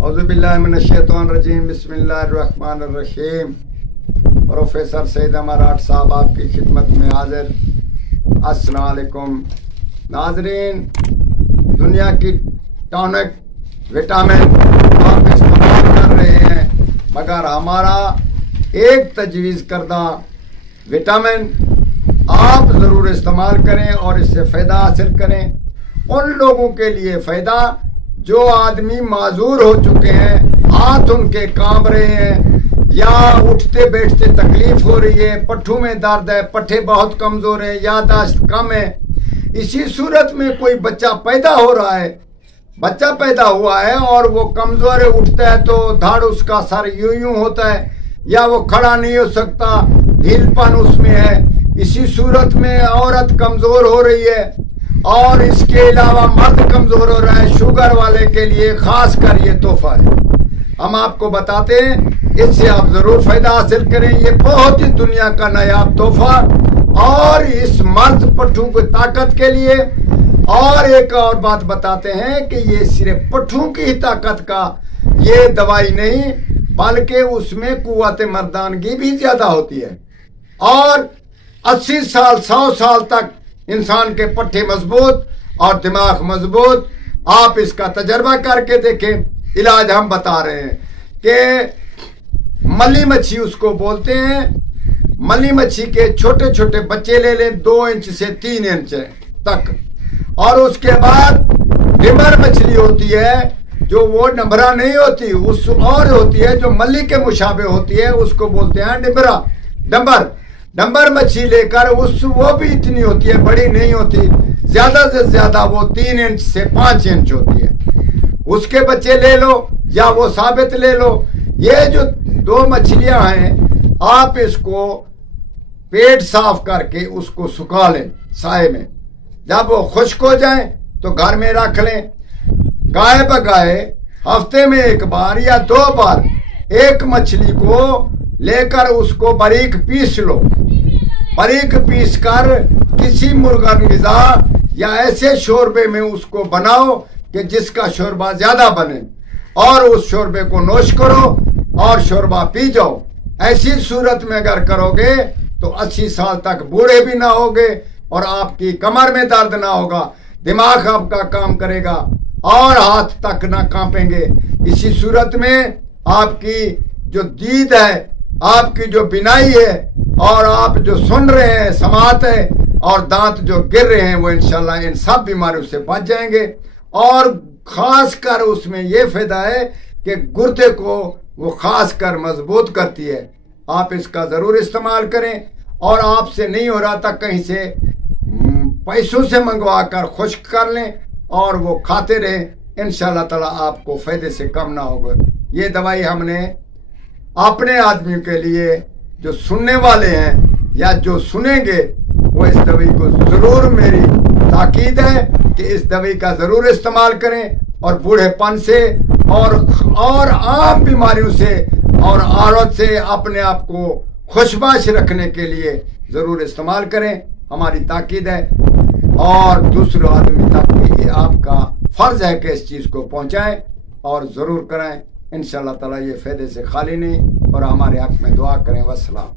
औज़ुबिल्लाहिमिनश्शैतानिर्रजीम बिस्मिल्लाहिर्रहमानिर्रहीम। प्रोफेसर सईद मराठ साहब आपकी खिदमत में हाजिर। अस्सलाम वालेकुम नाजरीन। दुनिया की टॉनिक विटामिन आप इस्तेमाल कर रहे हैं, मगर हमारा एक तजवीज़ करदा विटामिन आप ज़रूर इस्तेमाल करें और इससे फ़ायदा हासिल करें। उन लोगों के लिए फ़ायदा जो आदमी माजूर हो चुके हैं, हाथ उनके कांप रहे हैं या उठते बैठते तकलीफ हो रही है, पट्ठों में दर्द है, पट्ठे बहुत कमज़ोर है, याददाश्त कम है। इसी सूरत में कोई बच्चा पैदा हो रहा है, बच्चा पैदा हुआ है और वो कमज़ोर है, उठता है तो धड़ उसका सर यूं यूं होता है या वो खड़ा नहीं हो सकता, ढीलपन उसमें है। इसी सूरत में औरत कमज़ोर हो रही है और इसके अलावा मर्द कमज़ोर हो रहा है। शुगर वाले के लिए खास कर ये तोहफा है, हम आपको बताते हैं, इससे आप ज़रूर फ़ायदा हासिल करें। ये बहुत ही दुनिया का नायाब तोहफा और इस मर्द पट्ठों की ताकत के लिए। और एक और बात बताते हैं कि ये सिर्फ पट्ठों की ही ताकत का ये दवाई नहीं, बल्कि उसमें कुव्वत मर्दानगी भी ज़्यादा होती है और 80 साल 100 साल तक इंसान के पट्टे मजबूत और दिमाग मजबूत। आप इसका तजर्बा करके देखें। इलाज हम बता रहे हैं कि मल्ली मच्छी उसको बोलते हैं। मल्ली मच्छी के छोटे छोटे बच्चे ले लें 2 इंच से 3 इंच तक, और उसके बाद डिम्बर मछली होती है जो वो नंबरा नहीं होती, उस और होती है जो मल्ली के मुशाबे होती है, उसको बोलते हैं डिम्बरा डंबर। डंबर मच्छी लेकर वो भी इतनी होती है, बड़ी नहीं होती, ज्यादा से ज्यादा वो 3 इंच से 5 इंच होती है। उसके बच्चे ले लो या वो साबित ले लो। ये जो 2 मछलियां हैं, आप इसको पेट साफ करके उसको सुखा लें साए में। जब वो खुश्क हो जाए तो घर में रख लें। गाय बगाए हफ्ते में 1 बार या 2 बार एक मछली को लेकर उसको बारीक पीस लो। बारीक पीस कर किसी मुर्गा गिज़ा या ऐसे शोरबे में उसको बनाओ कि जिसका शोरबा ज्यादा बने, और उस शोरबे को नोश करो और शोरबा पी जाओ। ऐसी सूरत में अगर करोगे तो 80 साल तक बूढ़े भी ना होगे और आपकी कमर में दर्द ना होगा, दिमाग आपका काम करेगा और हाथ तक ना कांपेंगे। इसी सूरत में आपकी जो दीद है, आपकी जो बिनाई है और आप जो सुन रहे हैं, समात है, और दांत जो गिर रहे हैं, वो इंशाल्लाह इन सब बीमारियों से बच जाएंगे। और खास कर उसमें ये फायदा है कि गुर्दे को वो खास कर मजबूत करती है। आप इसका ज़रूर इस्तेमाल करें और आपसे नहीं हो रहा था कहीं से पैसों से मंगवा कर खुश्क कर लें और वो खाते रहें। इंशाल्लाह ताला आपको फ़ायदे से कम ना होगा। ये दवाई हमने अपने आदमी के लिए, जो सुनने वाले हैं या जो सुनेंगे, वो इस दवाई को ज़रूर, मेरी ताकीद है कि इस दवाई का ज़रूर इस्तेमाल करें और बूढ़ेपन से और आम बीमारियों से और औरत से अपने आप को खुशबाश रखने के लिए ज़रूर इस्तेमाल करें। हमारी ताकीद है और दूसरे आदमी तक भी आपका फ़र्ज़ है कि इस चीज़ को पहुँचाएँ और ज़रूर कराएँ। इंशाल्लाह ताला ये फ़ायदे से खाली नहीं, और हमारे हक़ में दुआ करें। वस्सलाम।